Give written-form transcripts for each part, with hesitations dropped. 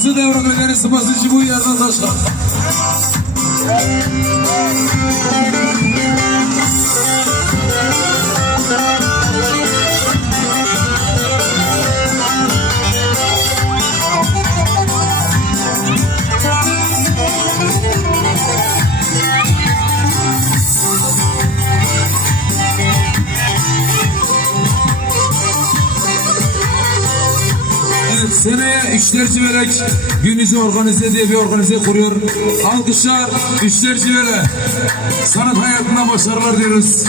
Nasıl devre bedeni sıması için bu yerden taşlar. Seneye İşler Civelek gününüzü organize diye bir organize kuruyor. Alkışlar İşler Civelek. Sanat hayatında başarılar diyoruz.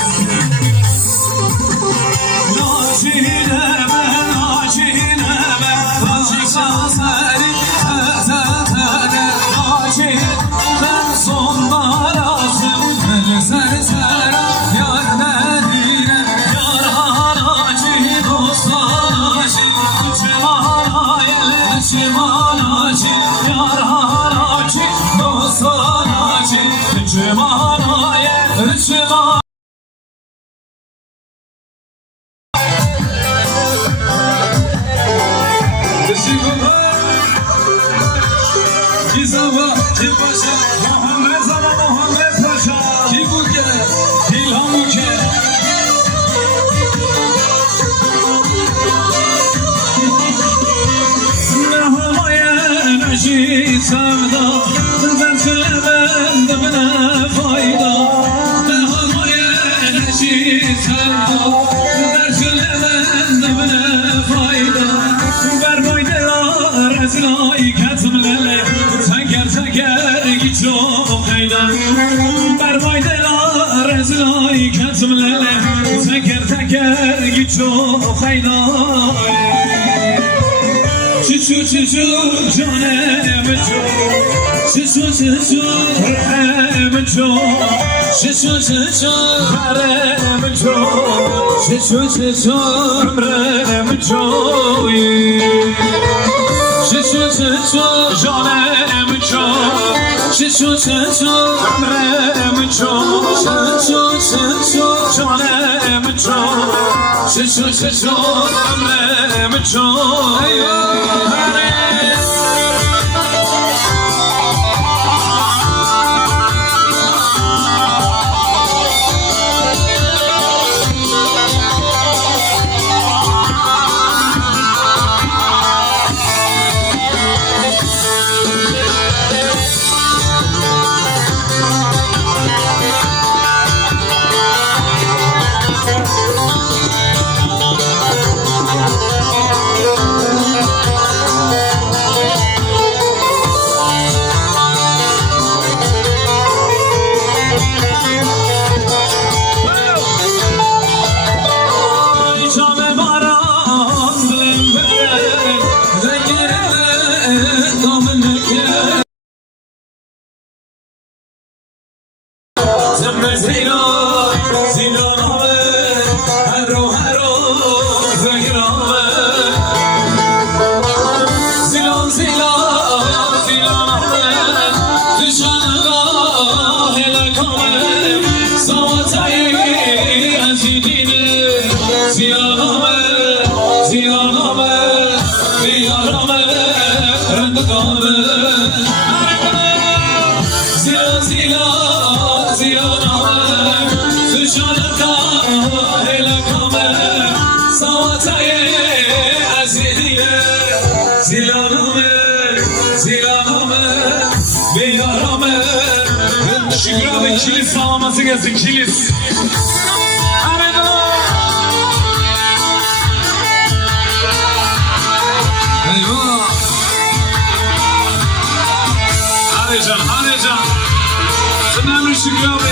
Sevda, ben söylemedim ne fayda. Ne halmaya neşi sevda, ben söylemedim ne fayda. Berbaydeler ezlay ketimlele, teker teker git çok eyler. Berbaydeler ezlay ketimlele, teker teker git çok eyler. Çiçu çiçu canem çok, çiçu çiçu hem çok, çiçu çiçu harem çok, çiçu çiçu ömrem çok, çiçu çiçu canem çok, çiçu çiçu ömrem çok, çiçu çiçu canem çok, çiçu çiçu ömrem çok. Şükrü kilis sağlaması gelsin, kilis. Eyvallah. Hadi can, hadi can. Önemli Şükrü abi.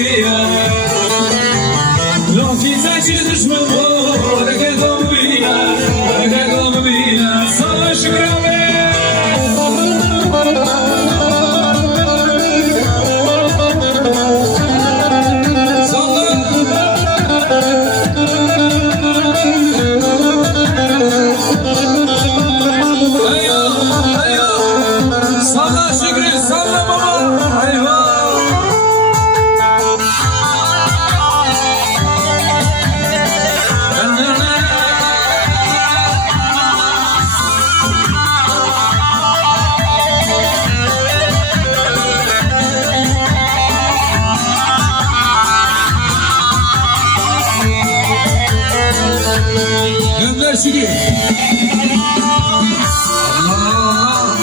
ويا لو في تاجي تشمل ولك دوم بيا ولك دوم بيا صلى شكرا Gönder Şükrü. Allah Allah.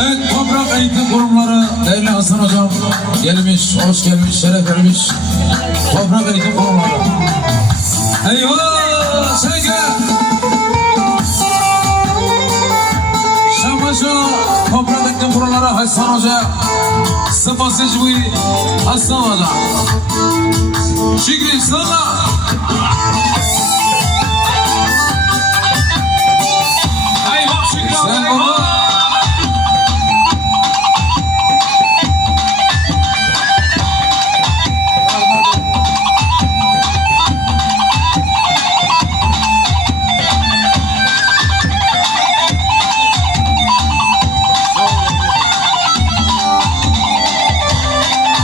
Evet, toprak eğitim kurumları değerli Hasan Hocam gelmiş, hoş gelmiş, şeref vermiş. Toprak eğitim kurumları. Eyvallah, Şenge! Şamaşo, toprak eğitim kurumları Hasan Hoca, Sıfasıcı Hasan Hoca. Şükrü, salla! Eyvah Şükrü Sen baba!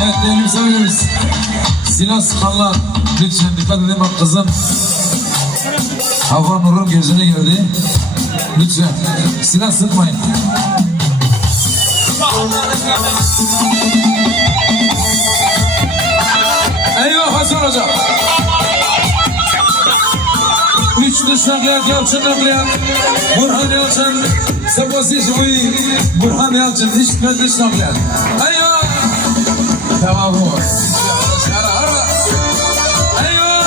Evet değerli misafirlerimiz, silah sıkanlar lütfen dikkat edin, bak kızım hava nurun gözüne geldi, lütfen silah sıkmayın. Eyvah Hasan Hoca. Üç dışarılar Yalçın Nakliyan, Burhan Yalçın, Sabasi Şubi, Burhan Yalçın, İşitmen Dışarılar. Eyvah! Tamam bu. Eyvah!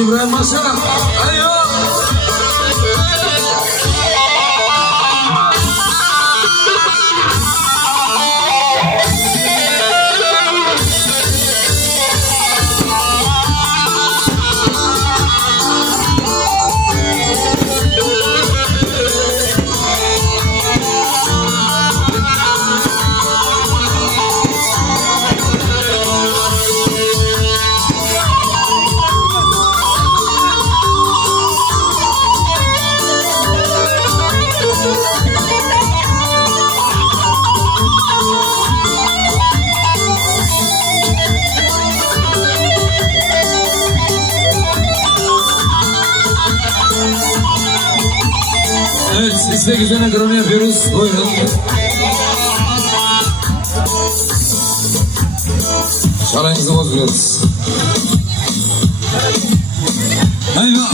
İbrahim Maşa, ayo. Evet, istek üzerine kırımı yapıyoruz. Buyurun. Şalayınızı bozmuyoruz. Eyvah!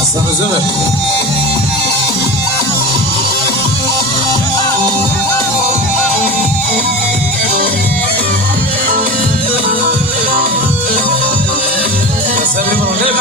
Aslan Özdemir. Sabri bana değil mi?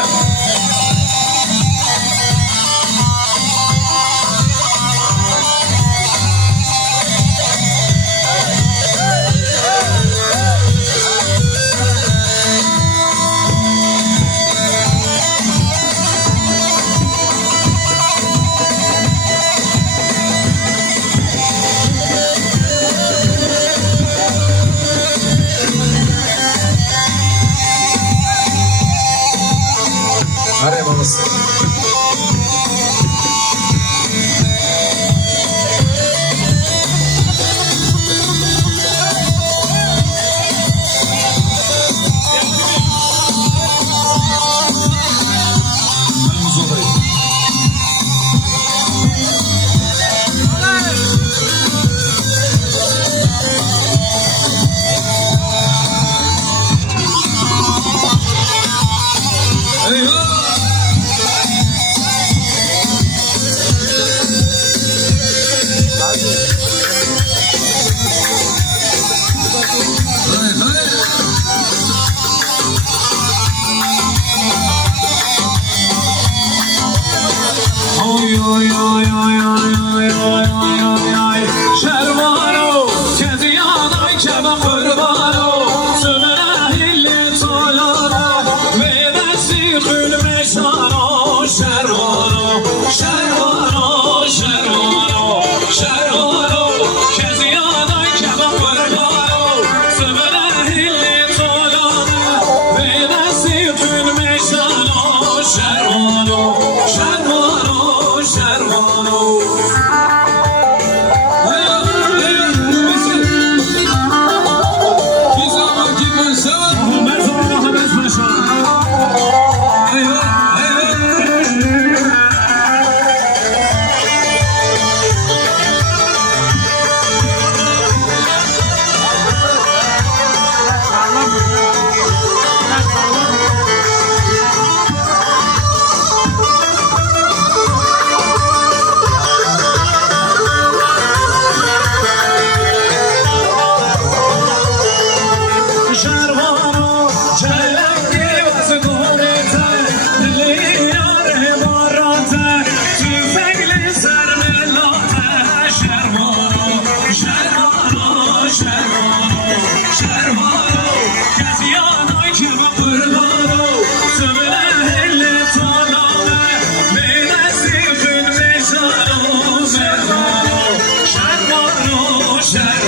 Arayamamız. Şervano, Keziyanay, Kebap Kurbano, Sümene hilli toyana, Vedesi Gülmeşano, Şervano, Şervano, Şervano, Şervano, Keziyanay, Kebap Kurbano, Sümene hilli toyana, Vedesi Gülmeşano, Şervano, Şervano, Şervano. Şervano, çelengi vazgurete, dili yâre barate, tüfekli sermelate. Şervano, Şervano, Şervano, Şervano, Keziyanay, Kebap Kurbano, Sümene hilli toyana, Vedesi Gülmeşano, Şervano, Şervano, Şervano.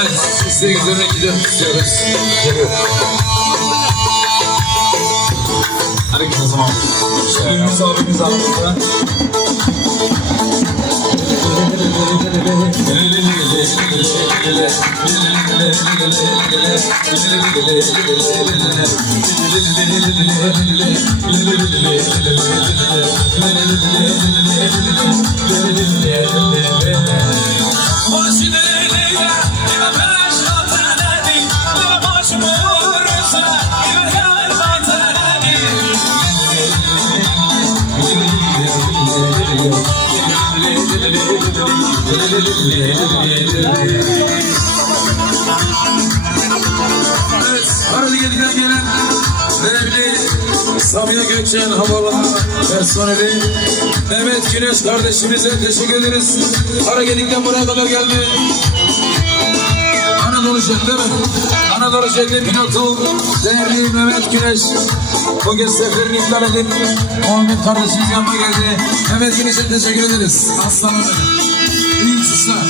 Evet, size üzerine gidelim istiyoruz. Geliyor. Hadi git o zaman. Ünlü abimiz almıştı. Evet, Haraliye'den gelen değerli Sabiha Gökçen Havaalanı personeli Mehmet Güneş kardeşimize teşekkür ederiz. Haraliye'den buraya kadar geldi. Anadolu Anadolu Jet değil mi? Anadolu Jet'in pilotu değerli Mehmet Güneş. Bu kez seferini iptal edip Muhammed kardeşimiz yanıma geldi. Mehmet Güneş'e teşekkür ederiz. Aslanım benim. İyi uçuşlar.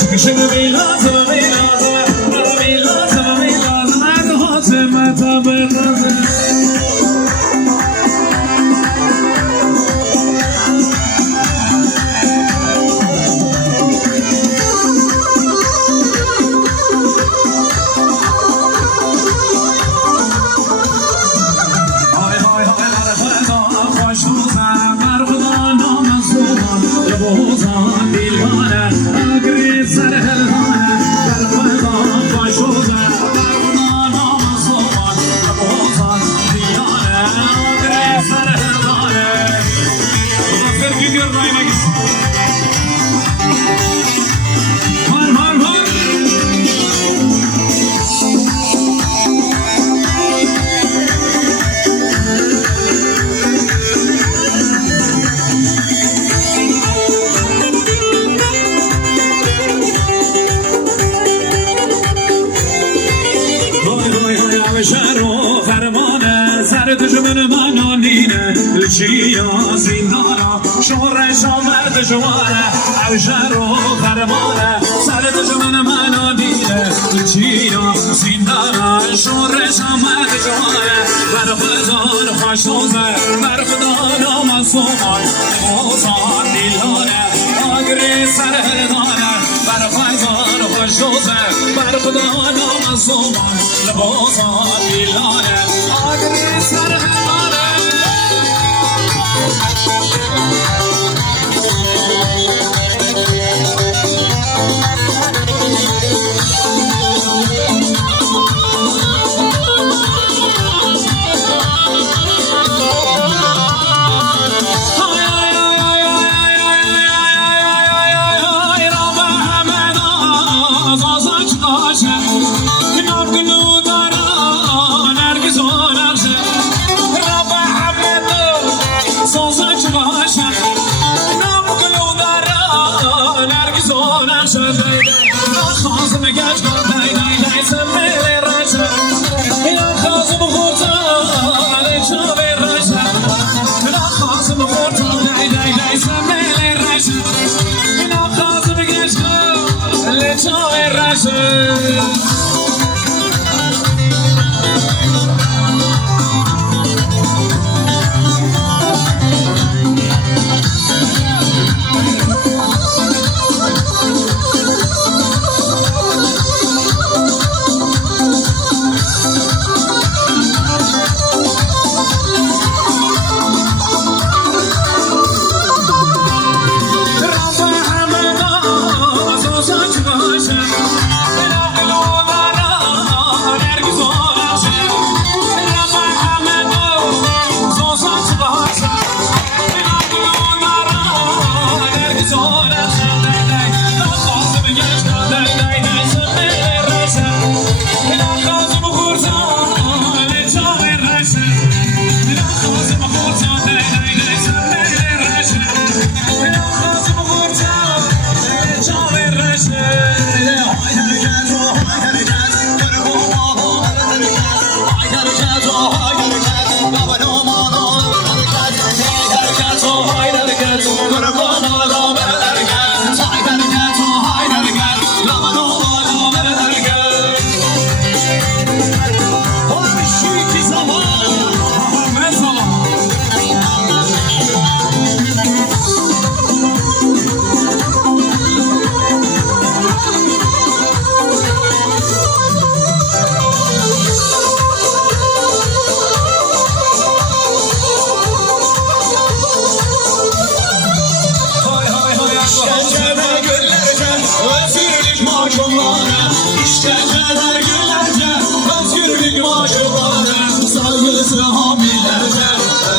Şıkışını bir lazım, bir lazım, bir lazım, bir lazım, bir lazım, شهر فرمانه سر دشمن من آنینه چیا زندانا شهرش آمد جوانه او شهر فرمانه سر دشمن من آنینه چیا زندانا شهرش آمد جوانه بر خودان خوش دوزه بر خدا نامصومان خوزان دیلانه آگری سر هردانه بر خودان خوش دوزه بر خدا نامصومان لباسان دیلانه آگری سر هردانه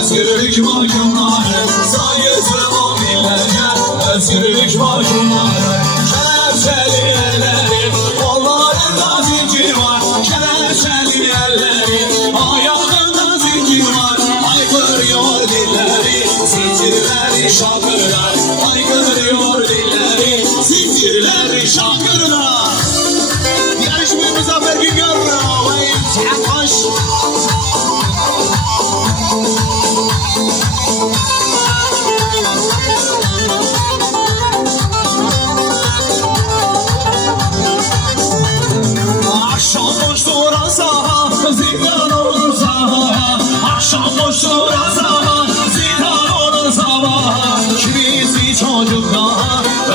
Özgürlük mahkumları, sayısı o millerce. Özgürlük mahkumları, kelepçeli elleri, kollarında zincir var. Kelepçeli elleri, ayağında zincir var. Haykırıyor dilleri, zincirleri şakırlar. Haykırıyor dilleri, zincirleri şakırlar. Yarışmayı Muzaffer Güngör, ve İmtihan Baş.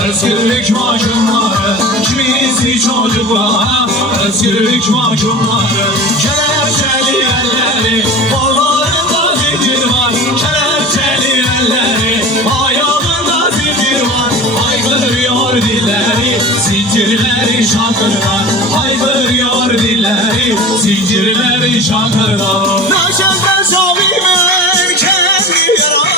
Özgürlük mahkumları, kimisi çocuklara. Özgürlük mahkumları, kelepçeli elleri, kollarında zincir var. Kelepçeli elleri, ayağında zincir var. Haykırıyor dilleri, zincirleri şakırlar. Haykırıyor dilleri, zincirleri şakırlar. Naşerden şavimen, kendi yaramın.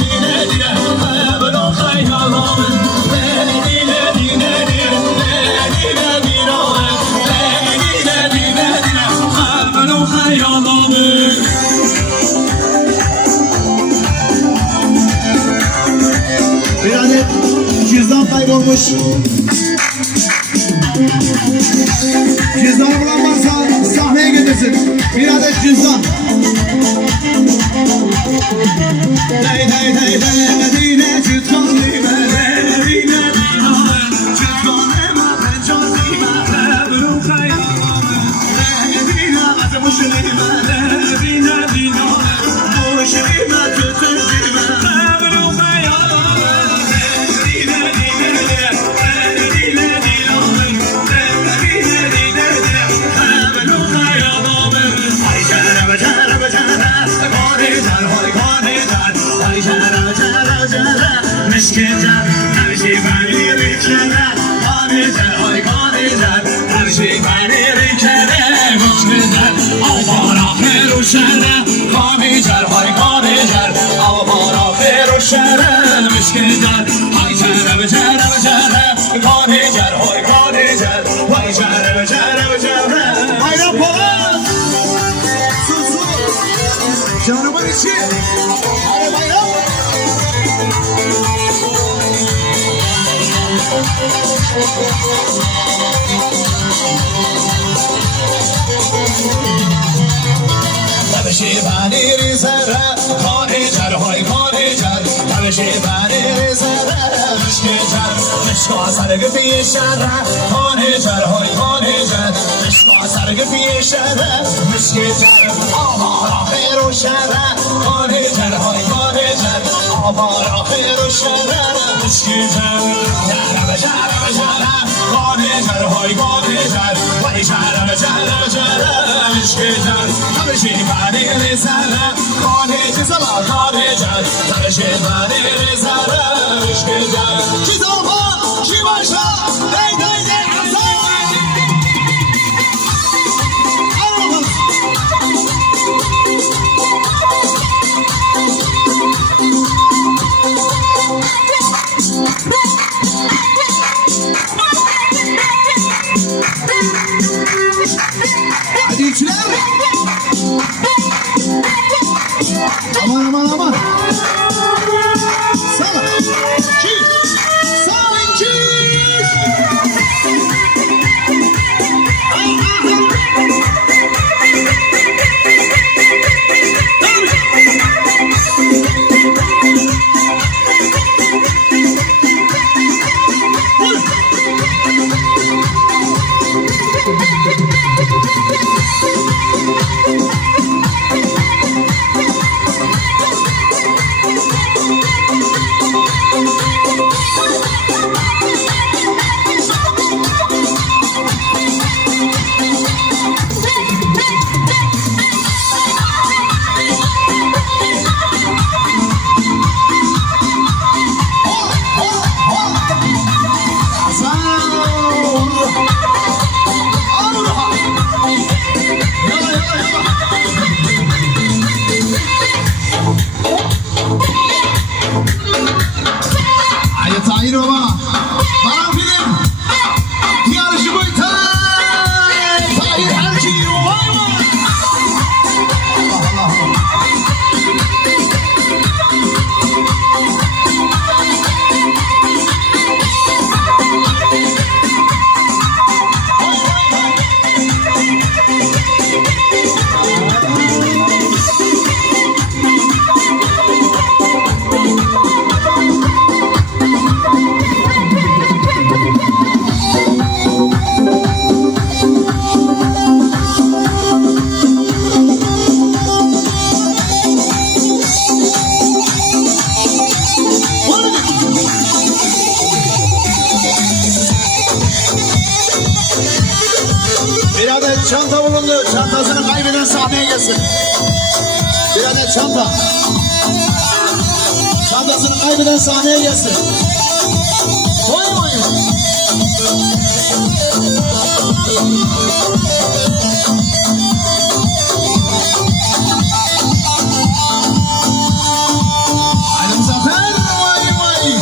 Dine Bir adet cüzdan kaybolmuş. Cüzdanı bulan varsa sahneye getirsin. Bir adet cüzdan. Dey dey dey dey Medine cüzdan lime Medine cüzdan ema pencon lime Lebru kayalame Medine atmış lime Medine dinane Boş lime kötü lime Lebru kayalame Medine dinane Medine dinane Medine dinane Lebru kayalame Ay canım canım canım Kone can hoy kone can Ay canım canım canım Müşkin can Her şey beni rikere Kone can hoy kone can Her şey beni rikere Müşkin can Avara feru şere Kone can hoy kone can Avara feru şere Müşkin can Ay canım canım canım Kone can hoy kone can Ay canım canım canım Bayram Polat Canımın içi. Hadi bayram. Tabşi bani rizara, khane jar hoy khane jar. Tabşi bani rizara, müşke jar. Müşka sargı piyşara, khane jar hoy khane jar. Müşka sargı piyşara, müşke jar. Amara khairu shara, khane jar hoy khane jar. Amara khairu shara, müşke jar. Jara jara jara, khane jar hoy khane jar. Vay jara jara jara, müşke jar. Tabşi bani rizara, khane jar, khane jar. Tabşi bani rizara, müşke jar. Çizoma, çivaşa, dey dey dey azam. Hadi üçler. Aman aman aman. Sağ. Çiz. Sağ çiz. Çanta bulundu. Çantasını kaybeden sahneye gelsin. Bir adet çanta. Çantasını kaybeden sahneye gelsin. Koymayın. Haydi Muzaffer. Vay vay.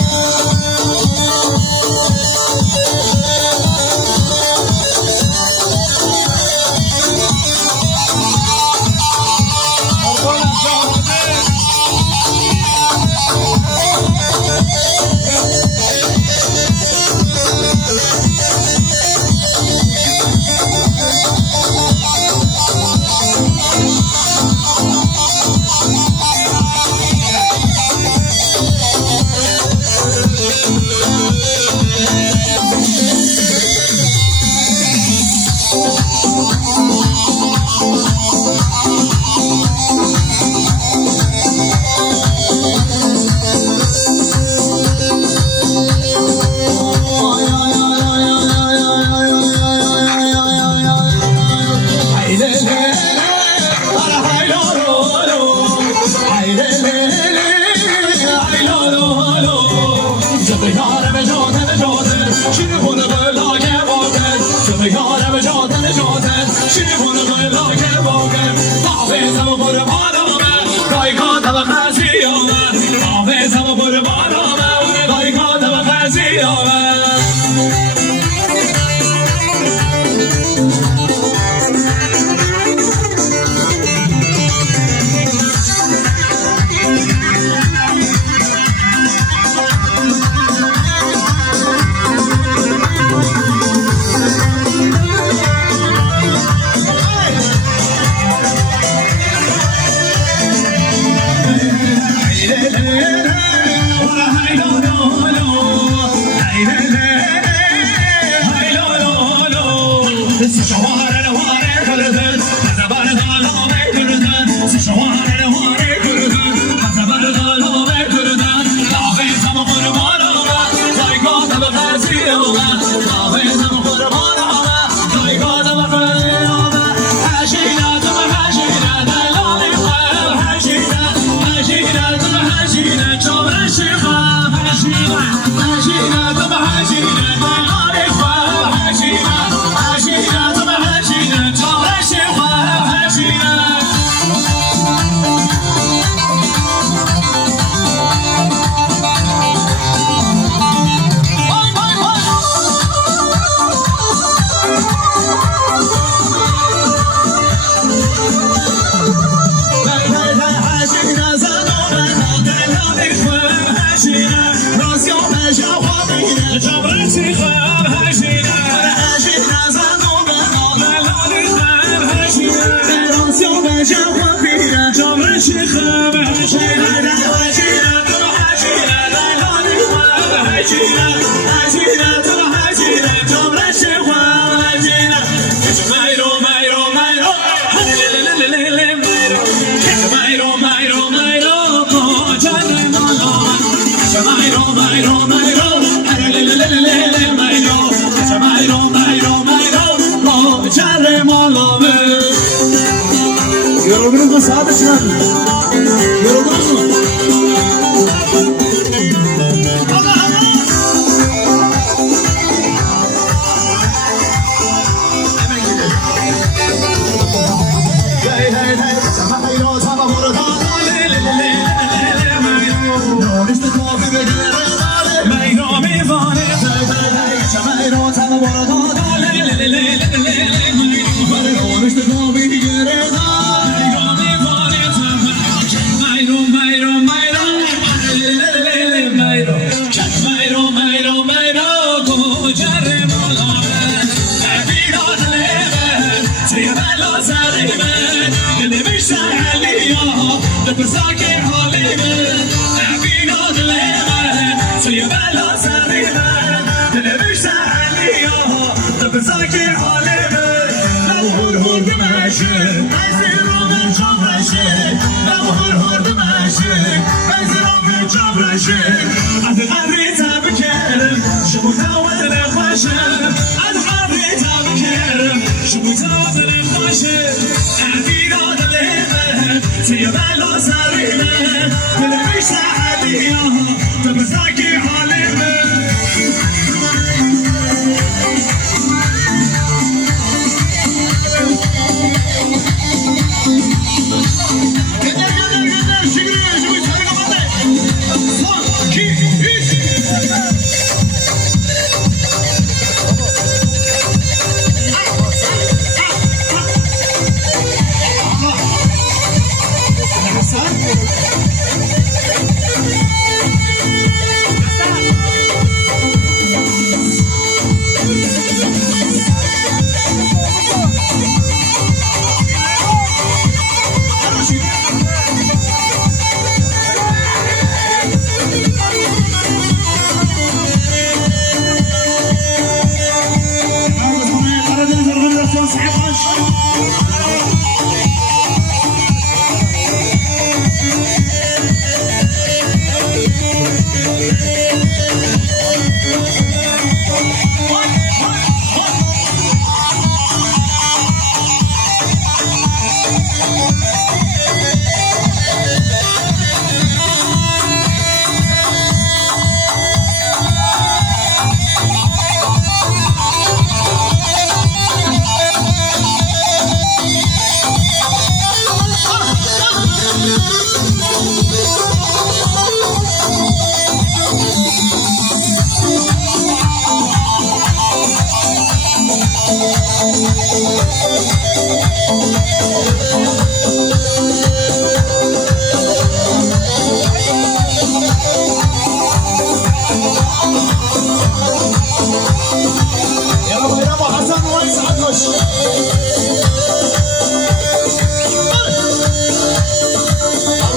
Yoruldunuz mu Sadıçlar? Yoruldunuz mu? Hemen gidelim. Hey hey hey, çamayro çamahuru dağ, le le le le le mayro. No işte kofi ve dere mayro mi vane. Hey hey hey, çamayro çamahuru dağ, le le le le le mayro. No işte kofi ve dere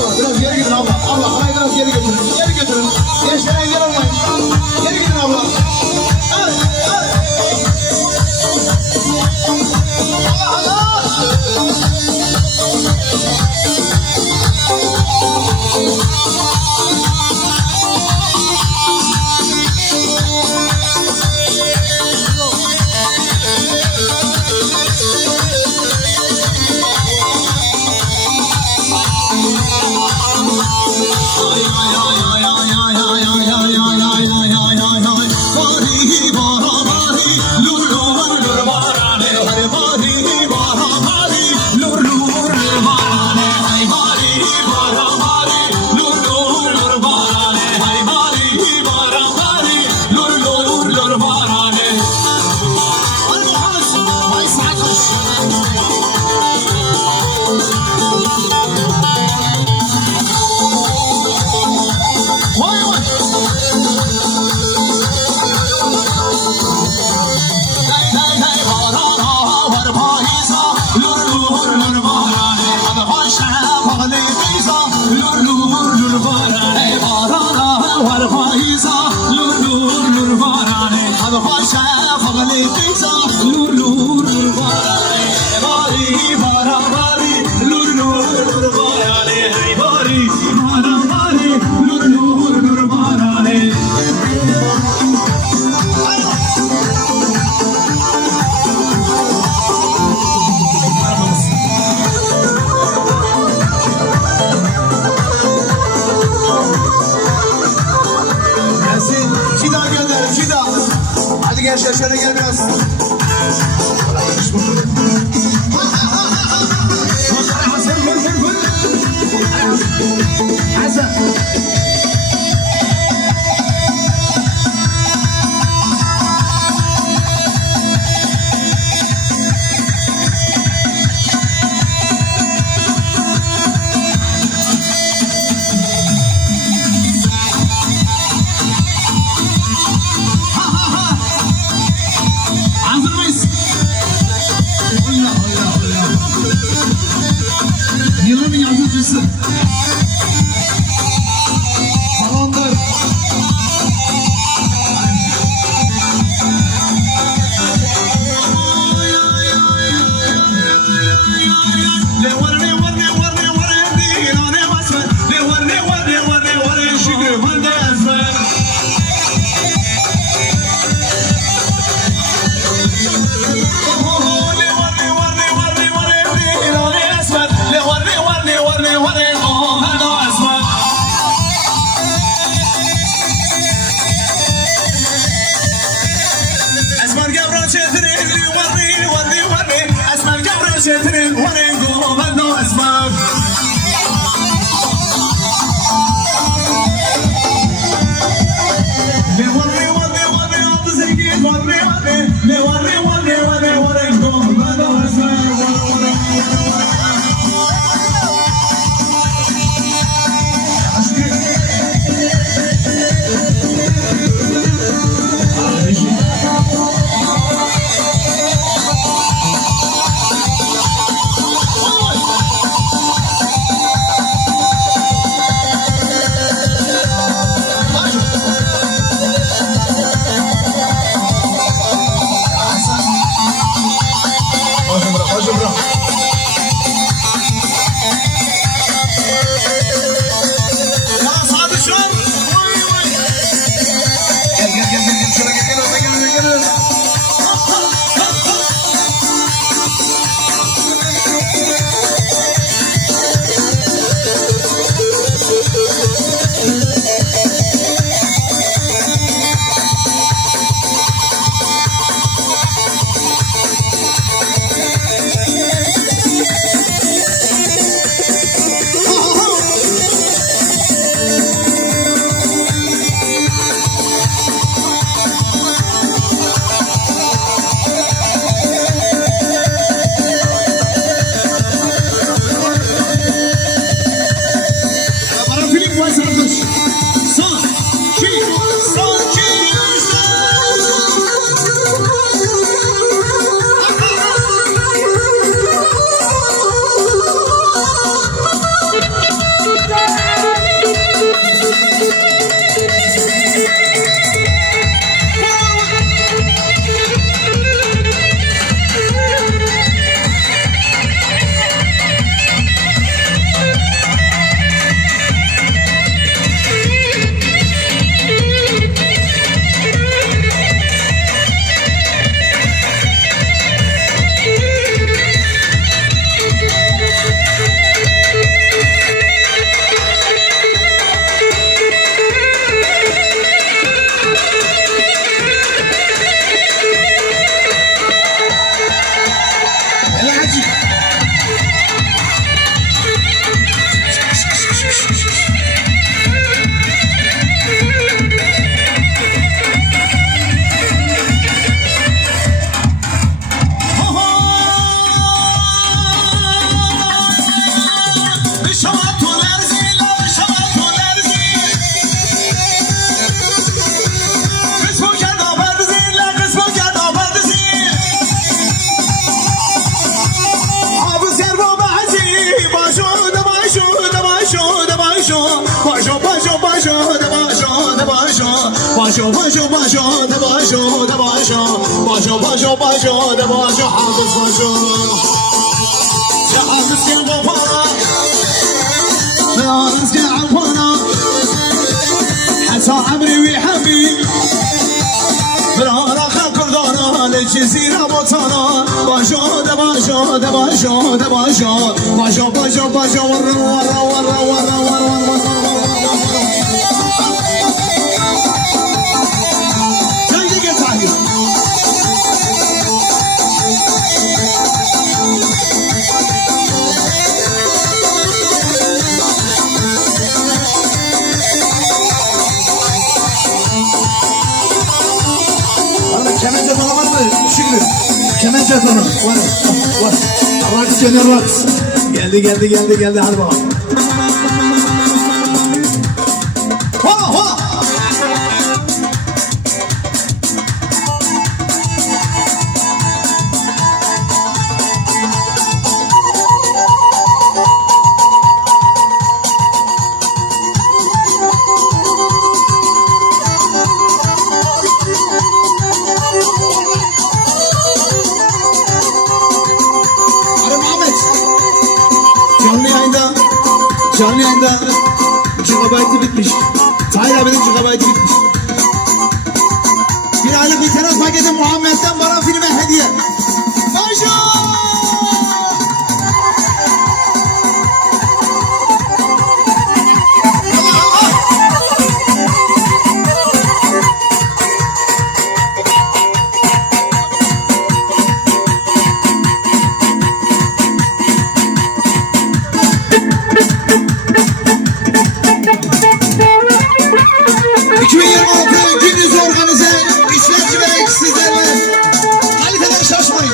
Allah biraz geri gidin abla. Abla arayı biraz geri götürün. Geri götürün. Gençlere engel olmayın. Geri gidin abla. Evet, evet. Allah Allah. Gençler şöyle gel biraz. Hasan. Yılın yazıcısı. Salondur. باشو باشو باشو ده باشو ده باشو باشو باشو باشو ده باشو حافظ باشو يا حافظ كل بابا يا رزق عفانا حتى عمري وحبي برانا خاكردانا للجزيرة بوطانا باشو ده باشو ده باشو ده باشو باشو باشو باشو ورا ورا ورا ورا ورا Kemençe tonu var mı? Şimdi kemençe tonu var. Raks yani raks. Geldi hadi bakalım. Ho. Canlı yayında gigabaytı bitmiş. Tahir abinin gigabaytı bitmiş. Bir aylık internet paketi Muhammed'den bana filme hediye. Başa! Gündüz organize işletme ve sizlerle kaliteden şaşmayın.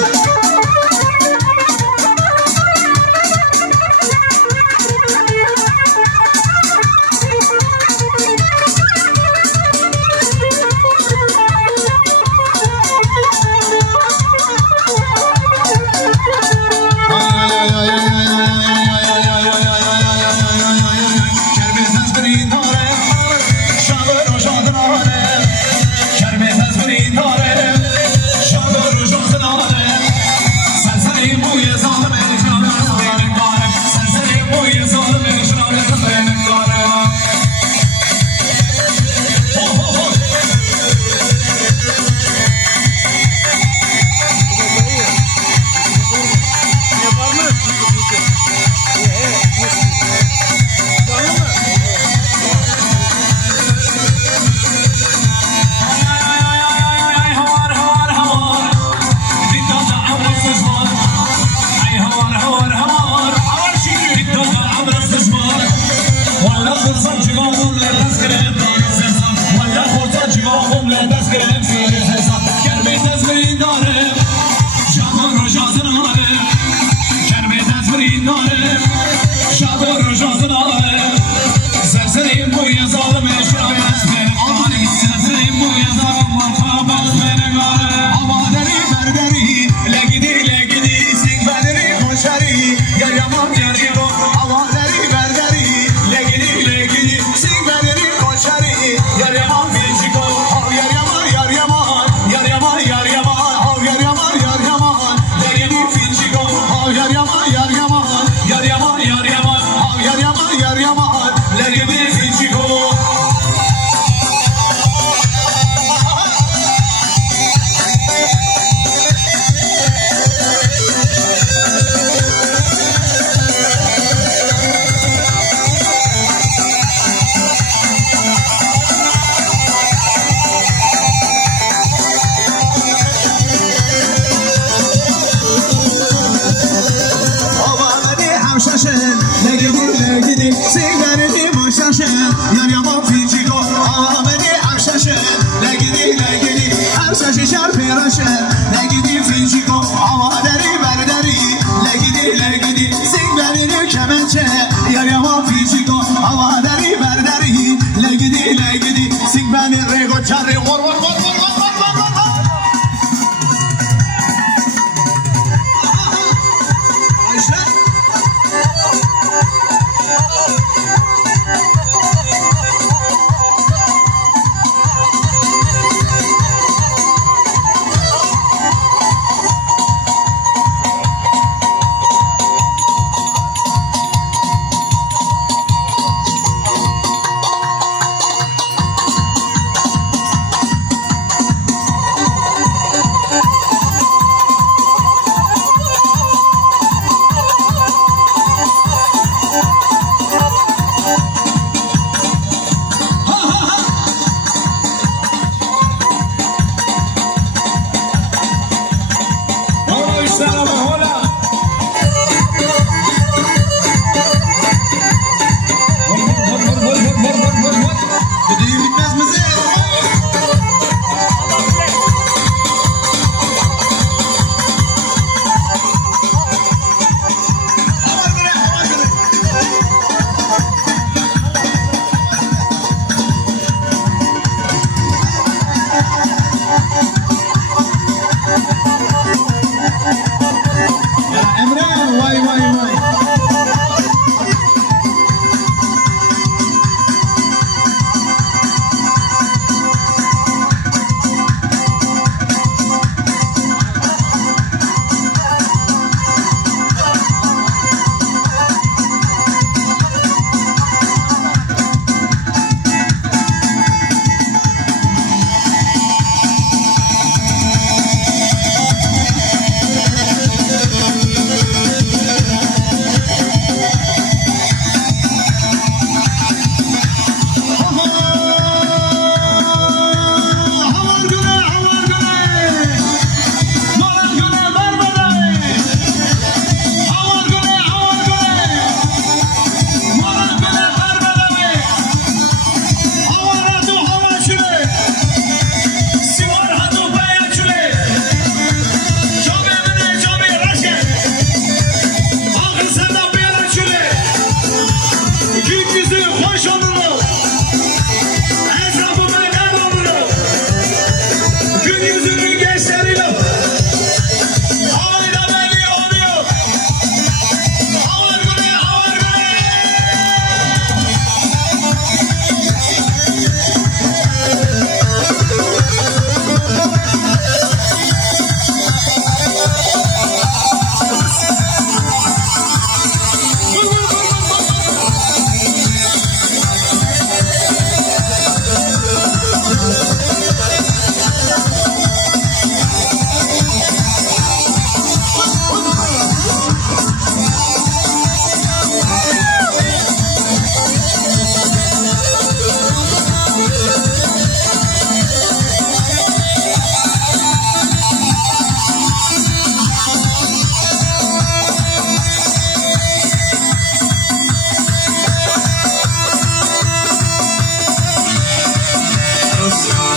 ediyoruz.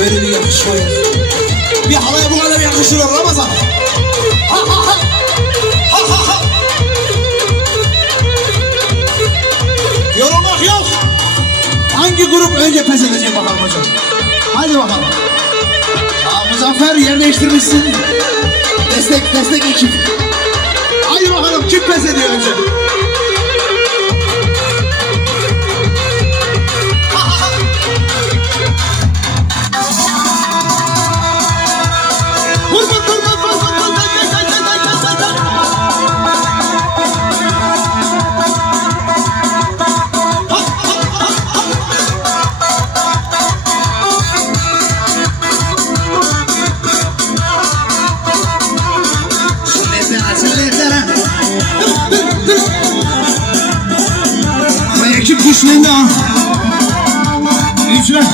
Böyle bir yakışmıyor. Bir halaya bu kadar yakışır Ramazan. Ha ha ha. Ha ha ha. Yorulmak yok. Hangi grup önce pes edecek bakalım hocam. Hadi bakalım. Aa, Muzaffer yer değiştirmişsin. Destek ekip. Hadi bakalım kim pes ediyor önce? Ekip güçlendi ha. Güçlen.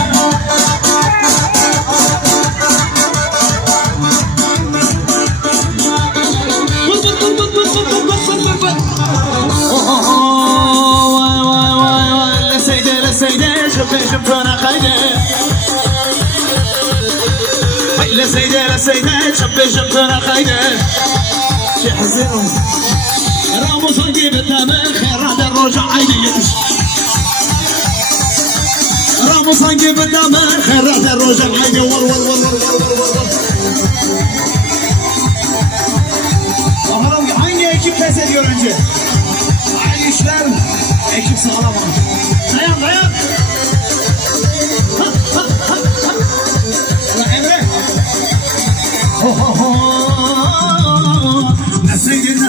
لسيدة شبي شبنا خيدة شحزنوا راموس نجيب الثمن خير هذا الرجع عيني راموس نجيب الثمن خير هذا الرجع عيني ور ور ور ور ور ور Bakalım hangi ekip pes ediyor önce? Haydi işler. Ekip sağlam. Dayan.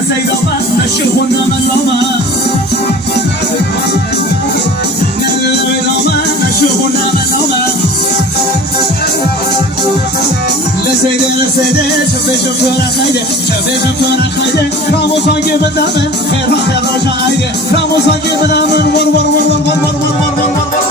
نسيد الله نشوفنا من لما نشوفنا من لما لسيد شوفنا خيدة شوفنا خيدة راموس نجيب الدمن خير هذا الرجع عيدة راموس نجيب الدمن ور ور ور ور ور ور ور ور ور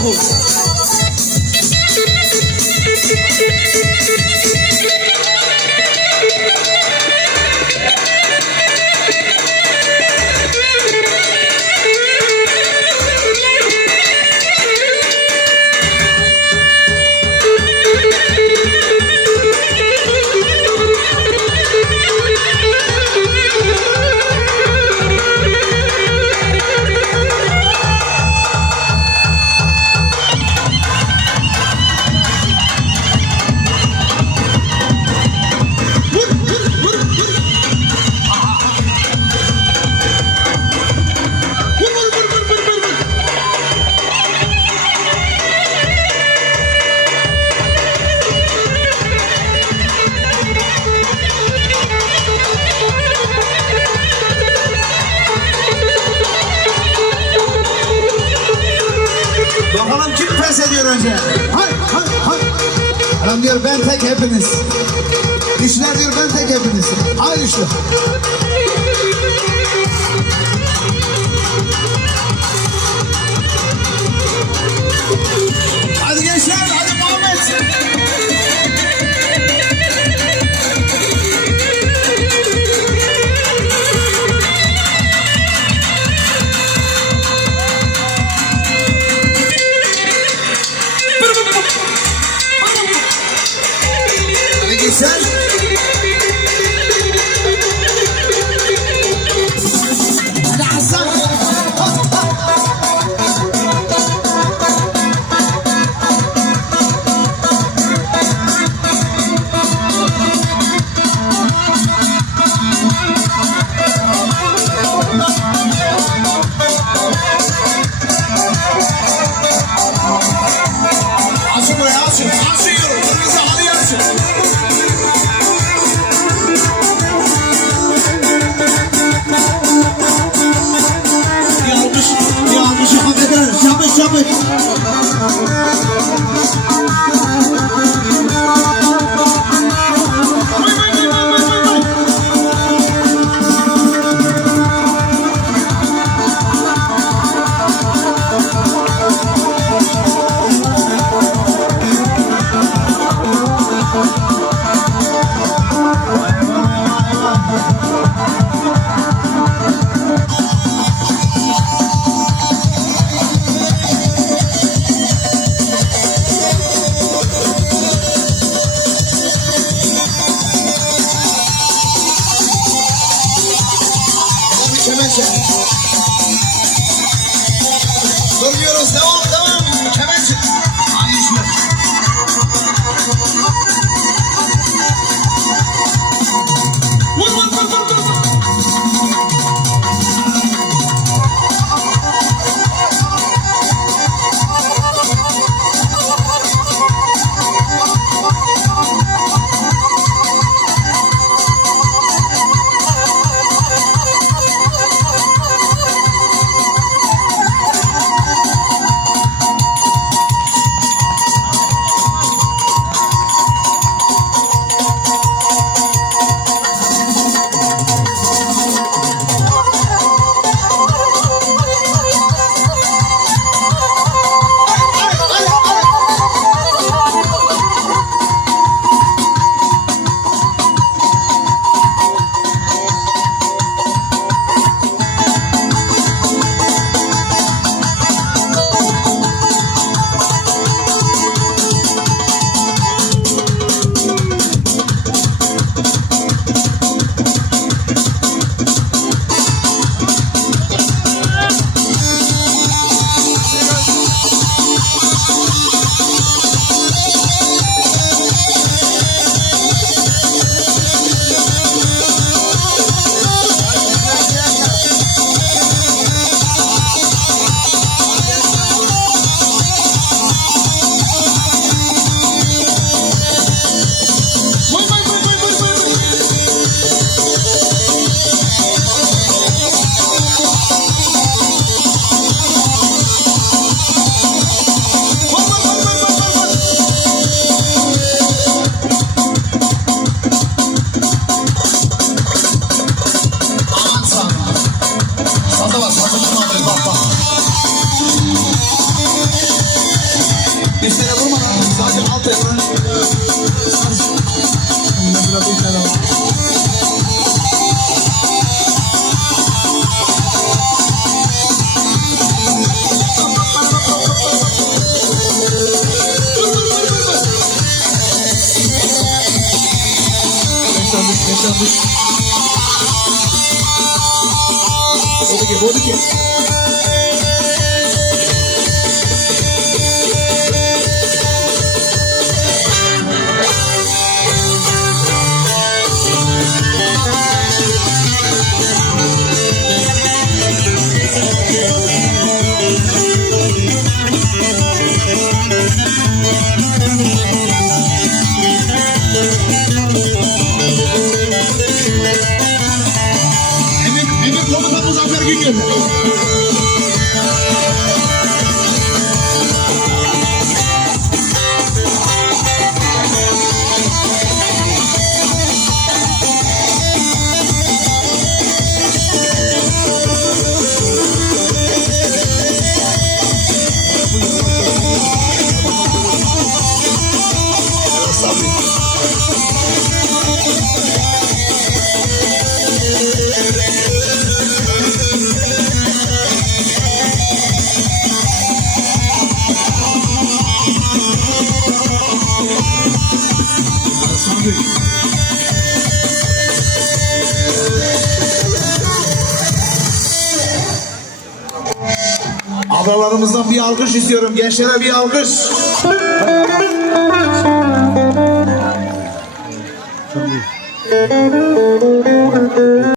Yahoo. Bakalım kim pes ediyor önce? Hay hay hay. Adam diyor ben tek hepiniz. Dişler diyor ben tek hepiniz. Hay işte. Hadi gençler, hadi Muhammed. Hadi gençler. Hadi Hasan. Açın buraya, açın. Açın yürü. Kırmızı halıyı açın. Bir almışı hak eder. Çabuk çabuk. Kemençe. Durmuyoruz. Devam devam. Kemençe. Hadi işte. Vur vur vur vur vur. Dişlere vurma lan. Sadece alt et. Biraz dişlere vur. Yaşandık. Oldu ki. Emir komutan Muzaffer Güngör. Adalarımızdan bir alkış istiyorum. Gençlere bir alkış.